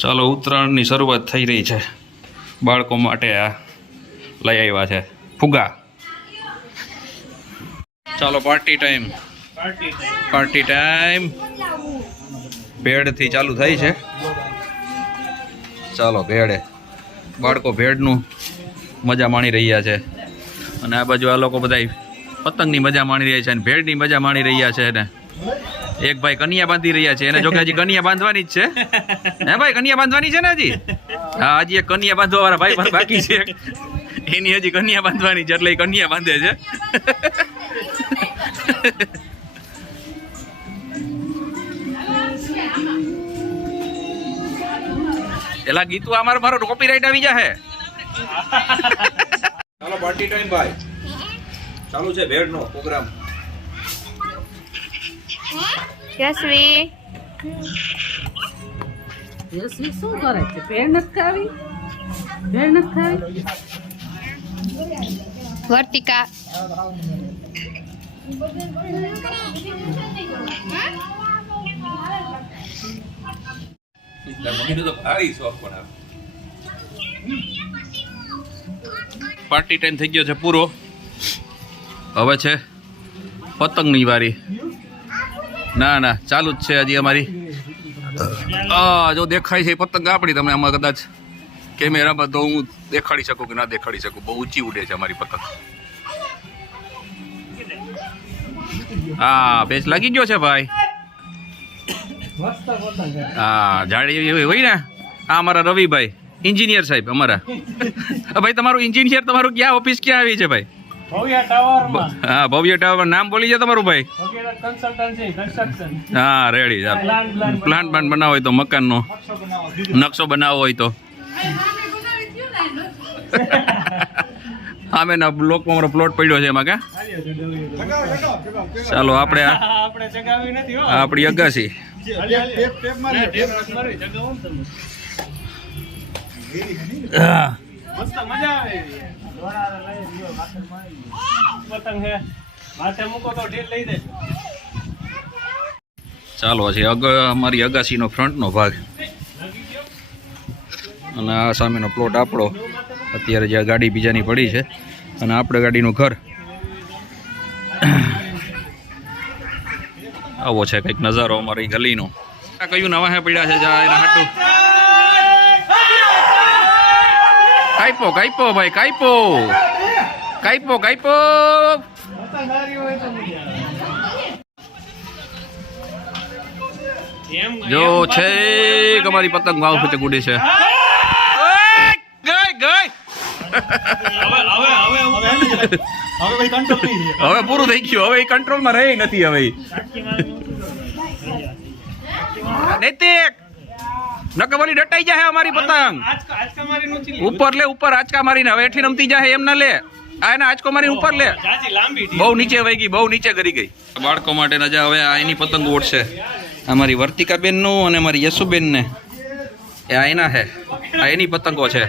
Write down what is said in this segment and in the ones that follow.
ચાલો ઉત્તરાયણની શરૂઆત થઈ રહી છે. બાળકો માટે આ લઈ આવ્યા છે. ફુગા. ચાલો પાર્ટી ટાઈમ પાર્ટી ટાઈમ ભેડથી ચાલુ થઈ છે. ચાલો ભેડે. બાળકો ભેડનું મજા માણી રહ્યા છે. અને આ બાજુ આ લોકો બધા પતંગની મજા માણી રહ્યા છે અને ભેડની મજા માણી રહ્યા છે ને. એક ભાઈ કન્યા બાંધી રહ્યા છે. એને જો કે હજી કન્યા બાંધવાની જ છે. હે ભાઈ, કન્યા બાંધવાની છે ને હજી? હા, હજી એક કન્યા બાંધવા વાળા ભાઈ બાકી છે. એની હજી કન્યા બાંધવાની છે, એટલે એ કન્યા બાંધે છે. એલા ગીતું અમારો મારો કોપીરાઈટ આવી જાહે. ચાલો પાર્ટી ટાઈમ ભાઈ ચાલુ છે, ભેળનો પ્રોગ્રામ યશવી યશવી શું કરે છે? ભેળ નથી ખાવી? ભેળ નથી ખાવી? વર્તિકા. પાર્ટી ટાઈમ થઈ ગયો છે પૂરો. હવે છે પતંગની વારી. ના ના, ચાલુ જ છે હજી અમારી. જો દેખાય છે પતંગ આપણી તમને આમાં કદાચ કેમેરામાં તો હું દેખાડી શકું કે ના દેખાડી શકું. બહુ ઊંચી ઉડે છે અમારી પતંગ. હા પેચ લાગી ગયો છે ભાઈ. હા જાડી એવી હોય ને? આ અમારા રવિભાઈ, એન્જિનિયર સાહેબ, અમારા. ભાઈ, તમારું એન્જિનિયર તમારું ક્યાં, ઓફિસ ક્યાં આવી છે ભાઈ? હા ભવ્ય ટાવર નામ બોલી છે તમારું ભાઈ? વગેરે કન્સલ્ટન્સી કન્સ્ટ્રક્શન હા ready plant plant plan plan plan બનાવો હોય તો મકાનનો. નકશો બનાવવો હોય તો. હા મેં બ્લોકમાં મારો પ્લોટ પડ્યો છે એમાં કા? ચાલો આપણે આ આપણે જગાવી નથી હો. આ આપણી અગાસી. હા. મજા આવે. ચાલો છે અગ, અમારી અગાસીનો ફ્રન્ટનો ભાગ. અને આ સામેનો પ્લોટ આપણો. અત્યારે જે ગાડી બીજાની પડી છે. અને આપણે ગાડીનું ઘર. આવો છે કંઈક નજારો અમારી ગલીનો. કયું નવા હે પડ્યા છે? જા, એના હાટું. કાઈપો કાઈપો ભાઈ કાઈપો કાઈપો કાઈપો જો છે અમારી પતંગ વાવ પછી ગુડી છે. ગઈ ગઈ. હવે હવે હવે હવે હવે ભાઈ કંટ્રોલ નહીં છે હવે પૂરું થઈ ગયું. હવે કંટ્રોલમાં રહી નથી હવે ઈ. નૈતિક નકબરી ડટાઈ જાય અમારી પતંગ. ઉપર લે ઉપર આંચકા મારીને. હવે એઠી રમતી જાય એમ ના લે. આ એને આંચકો મારીને ઉપર લે. બહુ નીચે વહી ગઈ બહુ નીચે કરી ગઈ. બાળકો માટે રજા હવે આ એની પતંગ ઓડશે અમારી વર્તિકાબેનનું અને અમારી યશુબેનને. એ આ એના છે આ એની પતંગો છે.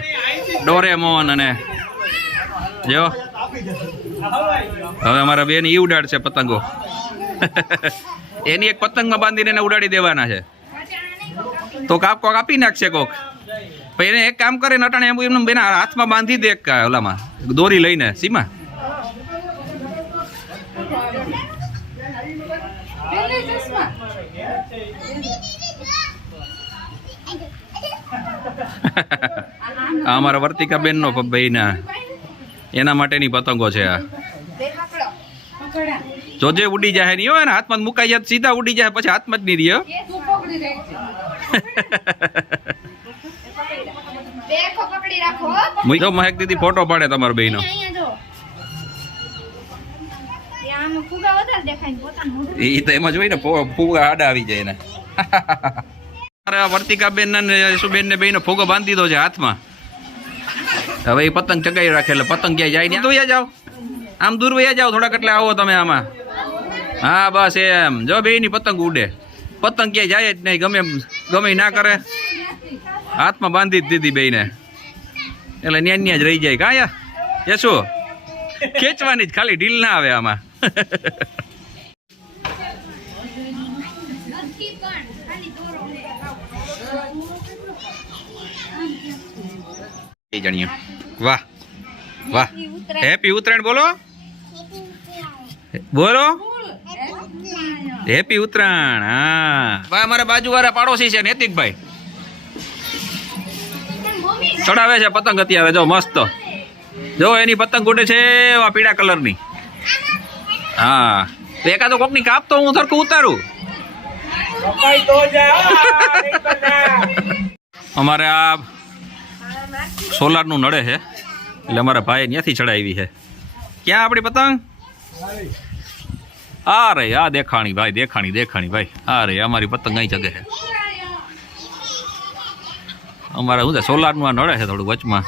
ડોરેમોન અને જો. હવે અમારા બેન ઈ ઉડાડશે પતંગો. એની એક પતંગમાં બાંધીને એને ઉડાડી દેવાના છે. તો કાપ કોક આપી નાખશે કોક. પછી એને એક કામ કરે, નટાણે એમ એમને બેના હાથમાં બાંધી દે એક ઓલામાં, દોરી લઈને, સીમા. અમારા વર્તિકા બેનનો ભાઈના. એના માટેની પતંગો છે આ. જોજે ઉડી જાય નહીં હોય એના હાથમાં મુકાઈ જાય સીધા ઉડી જાય પછી હાથમાં જ નહીં રહ્યો. મુઈ જો મહેક દીદી ફોટો પાડે તમારા બેયનો. અહીંયા જો. ત્યાં આમ ફુગા ને એ તો એમાં જોઈ ને ફો- ફૂગા આડા આવી જાય ને વર્તિકા બેન ને યશુબેન ને બેયનો ફૂગો બાંધી દીધો છે હાથમાં. હવે એ પતંગ ચગાવી રાખે એટલે પતંગ ક્યાંય જાય ને દોયા જાઓ. આમ દૂર વયા જાઓ થોડાક એટલે આવો તમે આમાં. હા બસ એમ. જો બેયની પતંગ ઉડે. પતંગ ક્યાંય જાય જ નહીં ગમે ગમે ના કરે. હાથમાં બાંધી જ દીધી બેને એટલે ન્યા ન્યા જ રહી જાય. કાયા શું? ખેંચવાની જ ખાલી ઢીલ ના આવે આમાં. એ જાણીએ. વાહ વાહ. હેપી ઉત્તરાયણ. બોલો. બોલો. હેપી ઉત્તરાયણ, હા. ભાઈ, અમારા બાજુવાળા પાડોશી છે નૈતિકભાઈ ચડાવે છે, પતંગ અત્યારે, જો, મસ્ત. જો, એની પતંગ ઉડે છે આ પીળા કલરની. હા. એકાદો કોકની કાપ તો હું સરખું ઉતારું. અમારે આ સોલારનું નડે છે, એટલે અમારા ભાઈ ત્યાંથી ચડાવી છે. ક્યાં આપણી પતંગ? આ રે, આ દેખાણી ભાઈ, દેખાણી દેખાણી ભાઈ. આ રે, અમારી પતંગ અહીં જગે છે. અમારે શું છે સોલારનું આ નડે છે થોડું વચમાં.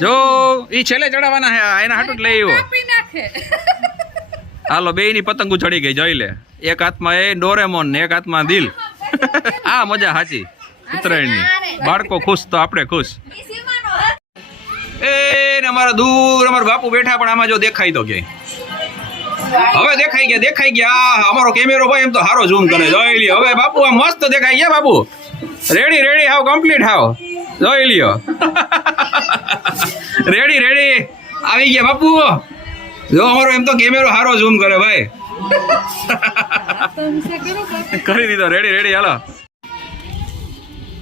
જો, ઈ છેલ્લે ચડાવવાના છે એના હાટું લઈ આવ્યો. હાલો બે ની પતંગ ચડી ગઈ, જોઈ લે. એક હાથમાં એ ડોરેમોન ને એક હાથમાં દિલ. આ મજા સાચી. ઉત્તરાયણની. બાળકો ખુશ તો આપણે ખુશ. એ ને અમારા દૂર, અમારા બાપુ બેઠા પણ આમાં જો દેખાય તો કે. હવે દેખાઈ ગયા દેખાઈ ગયા. અમારો કેમેરો ભાઈ એમ તો હારો ઝૂમ કરે. જોઈ લ્યો. હવે બાપુ આ મસ્ત દેખાઈ ગયા બાપુ? રેડી રેડી હાવ કમ્પ્લીટ હાવ. જોઈ લ્યો. રેડી રેડી આવી ગયા બાપુ. જો અમારો એમ તો કેમેરો હારો ઝૂમ કરે ભાઈ. કરો દીધો રેડી રેડી હાલો.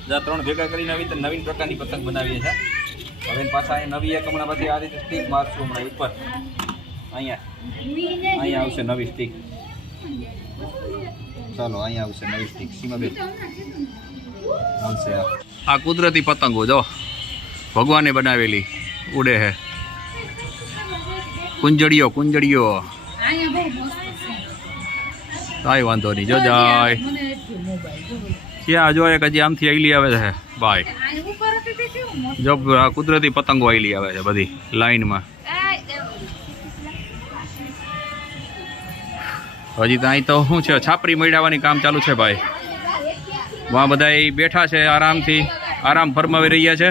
જા ત્રણ ભેગા કરીને આવી રીતે નવીન પ્રકારની પતંગ બનાવીએ છે. હવે પાછા અહીંયા નવી એક હમણાં પછી આ રીતે સ્ટીક મારશું હમણાં ઉપર. અહીંયા. અહીંયા આવશે નવી સ્ટીક ચાલો અહીંયા આવશે નવી સ્ટીક સીમાબેન આવશે આ. આ કુદરતી પતંગો જો. ભગવાને બનાવેલી. ઉડે છે કુંજડીઓ કુંજડીઓ અહીંયા બહુ મસ્ત છે કાંઈ વાંધો નહીં. જો જાય. ક્યાં જો એક હજી આમથી આઈલી આવે છે. બાય. મસ્ત જો કુદરતી પતંગો આઈલી આવે છે બધી લાઈનમાં. હજી તો અહીં તો શું છે? છાપરી મેળવવાની કામ ચાલુ છે ભાઈ. વાં બધા બેઠા છે આરામથી. આરામ ફરમાવી રહ્યા છે.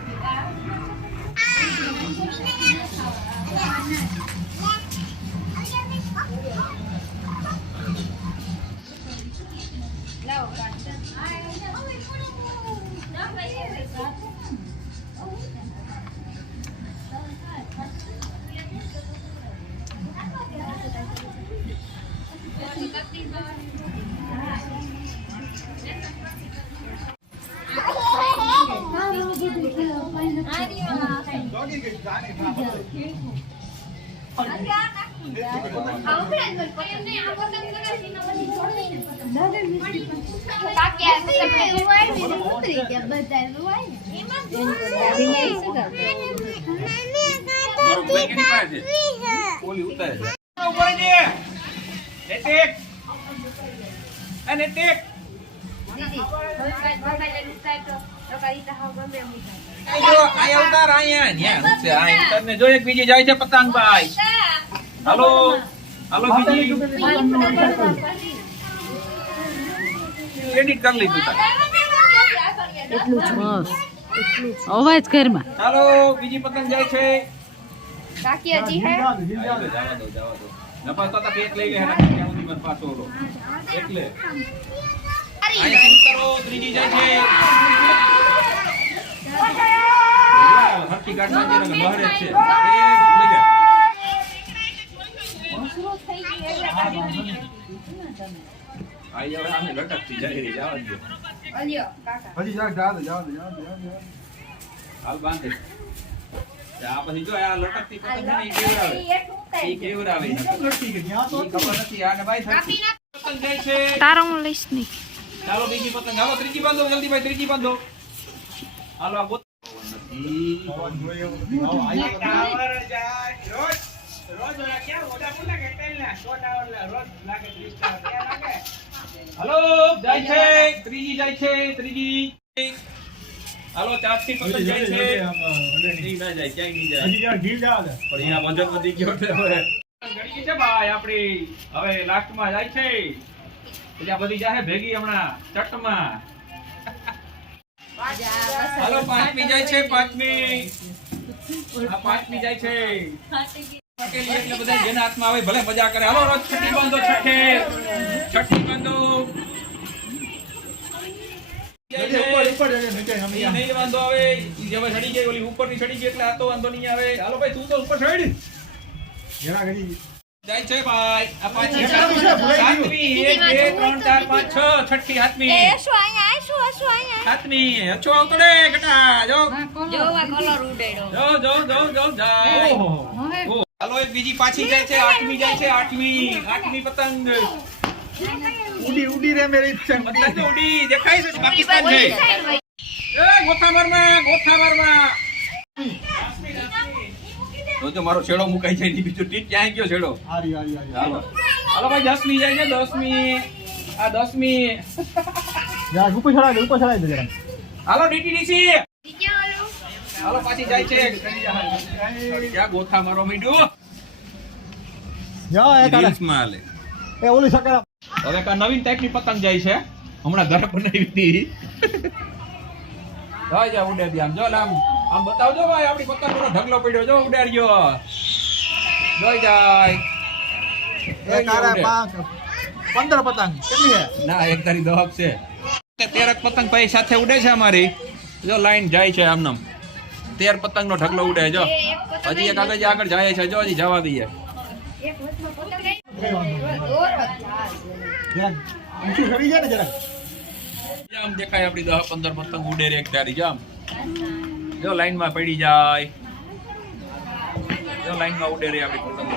હતા. દોરા લાંબા છે. દેવાની જરૂર હતી કઈ એમ મારી તો તું કઈ છોડું તું વહી ગઈ બેન. ઓલી એક અવાજ ઘરમાં. ચાલો બીજી પતંગ જાય છે. બાકી હજી હે? નફા તો તા પેટ લઈ ગયા ત્યાં સુધી મને પાછો ઓલો. એટલે. અહીંયા ઉતારો ત્રીજી જાય છે. હરકી કાઢવા જઈને બહાર છે એ જા. જા જા જા જા જા જો છે તારો હું લઈશ નહીં ચાલો, બીજી પતંગ આવો ત્રીજી બાંધો જલ્દી ભાઈ, ત્રીજી બાંધો હાલો જાય રોજ રોજ ઓલા ક્યાં ઓલા બોલા કે ટેલના સો ટાવર લે રોજ લાગે 30 ટાવર ક્યાં લાગે હાલો જાય છે ત્રીજી જાય છે ત્રીજી. હાલો ચારથી પતંગ જાય છે. નહીં. ના જાય ક્યાંય નહીં જાય. હજી યાર ઘી જાવ પણ અહીંયા વજન વધી ગયો એટલે હવે. ગઈ છે ભાઈ આપણી. હવે લાસ્ટમાં જાય છે. એટલે આ બધી જાહે ભેગી હમણાં ચટમાં. હાલો પાંચમી જાય છે પાંચમી આ પાંચમી જાય છે. એટલે બધા જેના હાથમાં આવે ભલે મજા કરે. હાલો રોજ છઠ્ઠી બાંધો છઠ્ઠે. છઠ્ઠી. ઉપર, ઉપર. નહીં વાંધો આવે. ચડી ગઈ ઓલી ઉપરની ચડી ગઈ એટલે આ તો વાંધો નહીં આવે. હાલો ભાઈ તું તો ઉપર ચડ. જાય છે ભાઈ. આ પાંચમી સાતમી છે, ભૂલાઈ ગયું. સાતમી એક બે ત્રણ ચાર પાંચ છ છઠ્ઠી સાતમી. શું અહીંયા શું શું અહીંયા? સાતમી અચ્છો આવતો રે ગટા જો. જોવા કલર ઉડેડો જો જો જો જો જાય. ઓહો. હાલો એક બીજી પાછી જાય છે આઠમી જાય છે આઠમી આઠમી પતંગ. ઉડી ઉડી રે મેરી ઈચ્છા પતંગ ઉડી દેખાય છે પાકિસ્તાન છે એ ગોથા મારમાં ગોથા મારમાં જોજો મારો છેડો મુકાઈ જાય ની બીજો ટીટ ક્યાં ગયો છેડો? હારી હારી હારી. હાલો હાલો ભાઈ દસમી જાય છે દસમી. આ દસમી. જરાક ઉપર ચડાવી ઉપર ચડાવી દે જરાક હાલો ડીટીડીસી. હાલો પાછી જાય છે. ક્યાં ગોથા મારો મીડું? જા એ કાલે. રીલ્સમાં એ ઓલી સકરા. હવે કા નવીન ટાઈપની પતંગ જાય છે. હમણાં ઘરે બનાવી હતી. જાય જા ઉડે દે આમ. જો આમ. આમ બતાવજો ભાઈ આપણી પતંગનો ઢગલો પડ્યો. જો ઉડાડ્યો જોઈ જાય. એ કારા પાંચ પંદર પતંગ. કેટલી છે? ના એક તારી દહક છે. તેરક પતંગ ભાઈ સાથે ઉડે છે અમારી. જો લાઈન જાય છે આમનામ. તેર પતંગનો ઢગલો ઉડે જો. હજી એક આગળ આગળ જાય છે જો હજી જવા દઈએ. આમ દેખાય આપણી પંદર પતંગ ઉડે રે એક તારી આમ. જો લાઈનમાં પડી જાય. જો લાઈનમાં ઉડે રે આપણી પતંગ.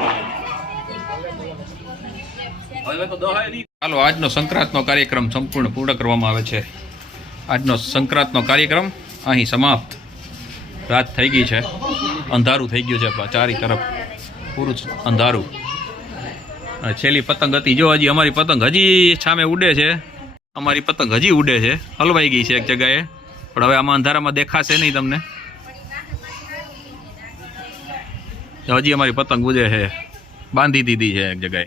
હવે તો દહાય નહીં ચાલો આજનો સંક્રાંતનો કાર્યક્રમ સંપૂર્ણ પૂર્ણ કરવામાં આવે છે. આજનો સંક્રાંતનો કાર્યક્રમ અહીં સમાપ્ત. રાત થઈ ગઈ છે. અંધારું થઈ ગયું છે ચારી તરફ. પૂરું અંધારું. અને છેલ્લી પતંગ હતી. જો હજી અમારી પતંગ હજી સામે ઉડે છે. અમારી પતંગ હજી ઉડે છે. હલવાઈ ગઈ છે એક જગાએ. પણ હવે આમાં અંધારામાં દેખાશે નહીં તમને. હજી અમારી પતંગ ઉડે છે. બાંધી દીધી છે એક જગાએ.